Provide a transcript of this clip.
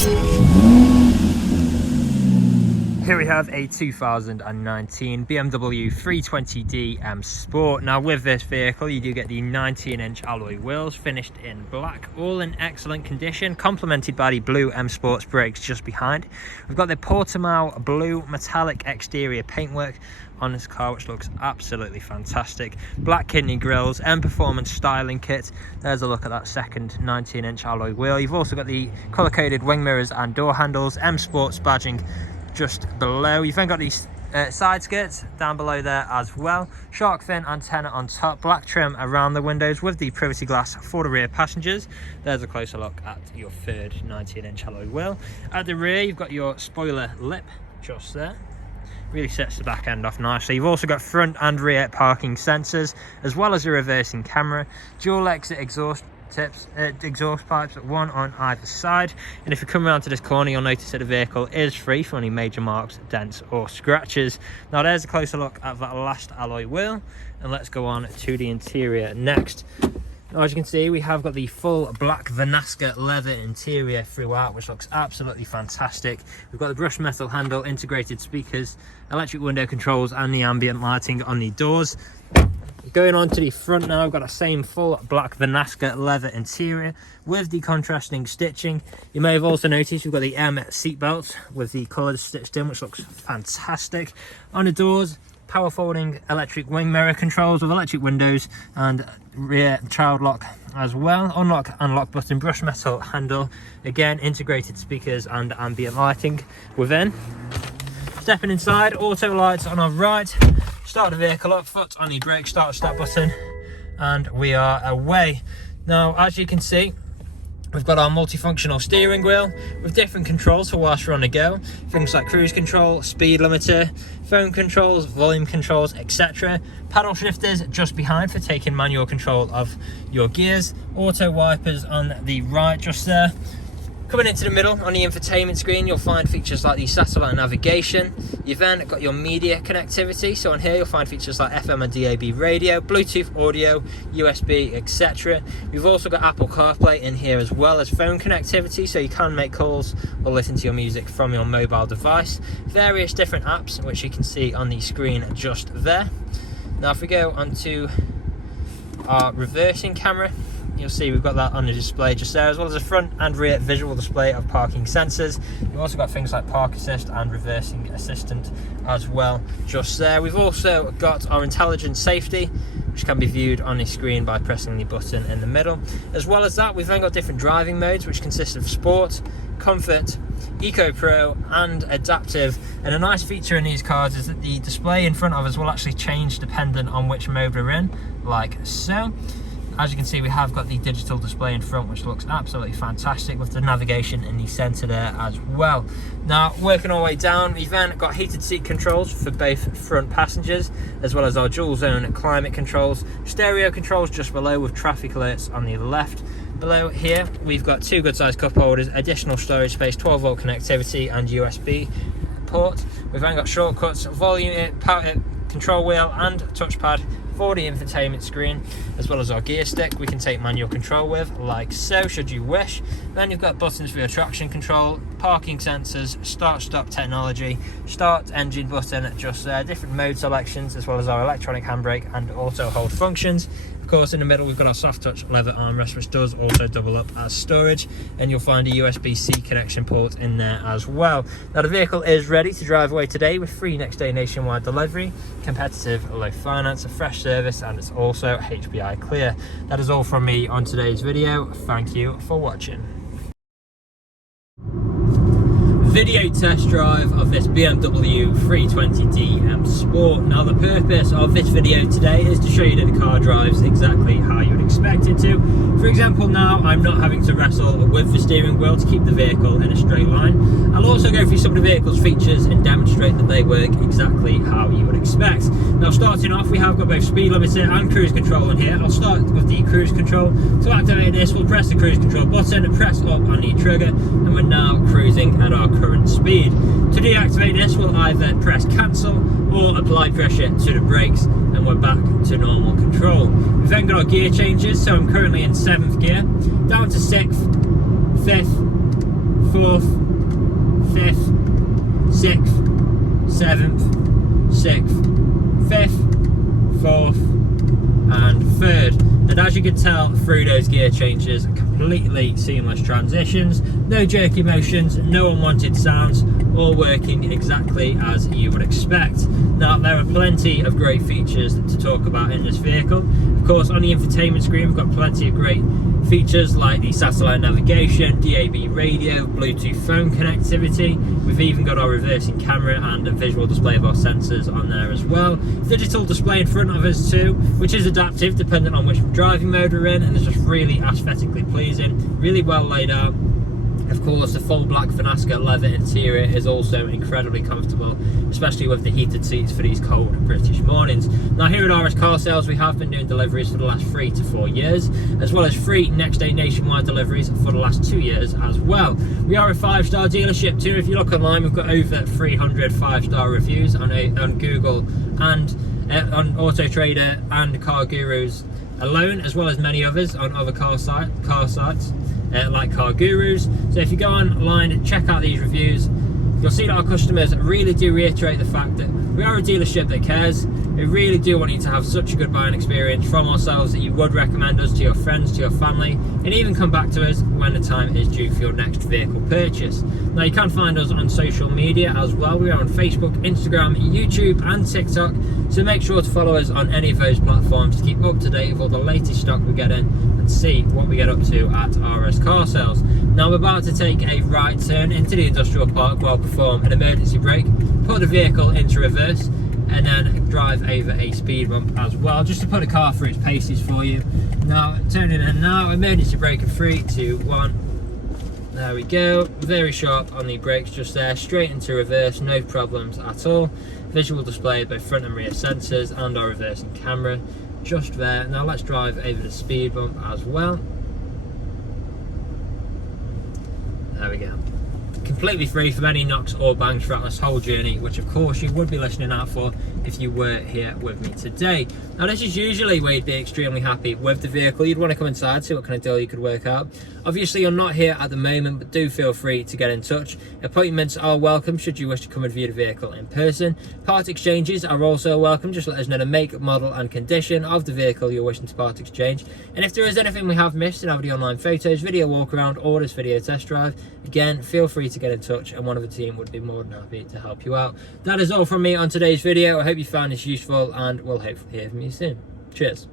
Here we have a 2019 BMW 320d M Sport. Now with this vehicle you do get the 19-inch alloy wheels finished in black, all in excellent condition, complemented by the blue M Sports brakes just behind. We've got the Portimao blue metallic exterior paintwork on this car, which looks absolutely fantastic. Black kidney grills, M Performance styling kit. There's a look at that second 19-inch alloy wheel. You've also got the colour-coded wing mirrors and door handles, M Sports badging just below. You've then got these side skirts down below there as well. Shark fin antenna on top, black trim around the windows with the privacy glass for the rear passengers. There's a closer look at your third 19-inch alloy wheel. At the rear you've got your spoiler lip just there. Really sets the back end off nicely. You've also got front and rear parking sensors, as well as a reversing camera, dual exit exhaust pipes, one on either side. And if you come around to this corner you'll notice that the vehicle is free from any major marks, dents or scratches. Now there's a closer look at that last alloy wheel, and let's go on to the interior next. Now, as you can see, we have got the full black Vanasca leather interior throughout, which looks absolutely fantastic. We've got the brushed metal handle, integrated speakers, electric window controls and the ambient lighting on the doors. Going on to the front now, we've got the same full black Vanasca leather interior with the contrasting stitching. You may have also noticed we've got the M seat belts with the colours stitched in, which looks fantastic. On the doors, power folding electric wing mirror controls with electric windows and rear child lock as well. Unlock and lock button, brushed metal handle, again integrated speakers and ambient lighting within. Stepping inside, auto lights on our right. Start the vehicle up, foot on the brake, start button, and we are away. Now, as you can see, we've got our multifunctional steering wheel with different controls for whilst we're on the go. Things like cruise control, speed limiter, phone controls, volume controls, etc. Paddle shifters just behind for taking manual control of your gears. Auto wipers on the right just there. Coming into the middle, on the infotainment screen, you'll find features like the satellite navigation. You've then got your media connectivity. So on here, you'll find features like FM and DAB radio, Bluetooth audio, USB, etc. We've also got Apple CarPlay in here, as well as phone connectivity, so you can make calls or listen to your music from your mobile device. Various different apps, which you can see on the screen just there. Now, if we go onto our reversing camera, you'll see we've got that on the display just there, as well as a front and rear visual display of parking sensors. We've also got things like park assist and reversing assistant as well just there. We've also got our intelligent safety, which can be viewed on the screen by pressing the button in the middle. As well as that, we've then got different driving modes, which consist of sport, comfort, eco pro and adaptive. And a nice feature in these cars is that the display in front of us will actually change dependent on which mode we're in, like so. As you can see, we have got the digital display in front, which looks absolutely fantastic, with the navigation in the centre there as well. Now, working our way down, we've then got heated seat controls for both front passengers, as well as our dual zone climate controls, stereo controls just below with traffic alerts on the left. Below here, we've got two good sized cup holders, additional storage space, 12 volt connectivity and USB port. We've then got shortcuts, volume, power, control wheel and touchpad for the infotainment screen, as well as our gear stick we can take manual control with, like so, should you wish. Then you've got buttons for your traction control, parking sensors, start stop technology, start engine button just there, different mode selections, as well as our electronic handbrake and auto hold functions. Of course, in the middle we've got our soft touch leather armrest, which does also double up as storage, and you'll find a USB-C connection port in there as well. Now, the vehicle is ready to drive away today with free next day nationwide delivery, competitive low finance, a fresh service, and it's also HPI clear. That is all from me on today's video. Thank you for watching. Video test drive of this BMW 320d M Sport. Now, the purpose of this video today is to show you that the car drives exactly how you would expect it to. For example, now I'm not having to wrestle with the steering wheel to keep the vehicle in a straight line. I'll also go through some of the vehicle's features and demonstrate that they work exactly how you would expect. Now, starting off, we have got both speed limiter and cruise control in here. I'll start with the cruise control. To activate this, we'll press the cruise control button and press up on the trigger, and we're now cruising at our current speed. To deactivate this, we'll either press cancel or apply pressure to the brakes, and we're back to normal control. We've then got our gear changes, so I'm currently in 7th gear, down to 6th, 5th, 4th, 5th, 6th, 7th, 6th, 5th, 4th, and 3rd. And as you can tell through those gear changes, completely seamless transitions, no jerky motions, no unwanted sounds, all working exactly as you would expect. Now, there are plenty of great features to talk about in this vehicle. Of course, on the infotainment screen, we've got plenty of great features like the satellite navigation, DAB radio, Bluetooth phone connectivity. We've even got our reversing camera and a visual display of our sensors on there as well. Digital display in front of us too, which is adaptive depending on which driving mode we're in, and it's just really aesthetically pleasing, really well laid out. Of course, the full black Finasca leather interior is also incredibly comfortable, especially with the heated seats for these cold British mornings. Now, here at RS Car Sales, we have been doing deliveries for the last 3 to 4 years, as well as free next day nationwide deliveries for the last 2 years as well. We are a 5-star dealership too. If you look online, we've got over 300 5-star reviews on Google and on Autotrader and Car Gurus alone, as well as many others on other car sites. Like Car Gurus. So if you go online and check out these reviews, you'll see that our customers really do reiterate the fact that we are a dealership that cares. We really do want you to have such a good buying experience from ourselves that you would recommend us to your friends, to your family, and even come back to us when the time is due for your next vehicle purchase. Now, you can find us on social media as well. We are on Facebook, Instagram, YouTube and TikTok, so make sure to follow us on any of those platforms to keep up to date with all the latest stock we get in and see what we get up to at RS Car Sales. Now, I'm about to take a right turn into the industrial park where I'll perform an emergency brake, put the vehicle into reverse, and then drive over a speed bump as well, just to put the car through its paces for you. Now, turning in now, emergency brake in 3, 2, 1. There we go, very sharp on the brakes just there, straight into reverse, no problems at all. Visual display of both front and rear sensors and our reversing camera just there. Now let's drive over the speed bump as well. There we go. Completely free from any knocks or bangs throughout this whole journey, which of course you would be listening out for if you were here with me today. Now, this is usually where you'd be extremely happy with the vehicle. You'd want to come inside, see what kind of deal you could work out. Obviously, you're not here at the moment, but do feel free to get in touch. Appointments are welcome should you wish to come and view the vehicle in person. Part exchanges are also welcome. Just let us know the make, model and condition of the vehicle you're wishing to part exchange. And if there is anything we have missed in our video online photos, video walk around, or this video test drive, again, feel free to get in touch and one of the team would be more than happy to help you out. That is all from me on today's video. I hope you found this useful and we'll hopefully hear from you soon. Cheers.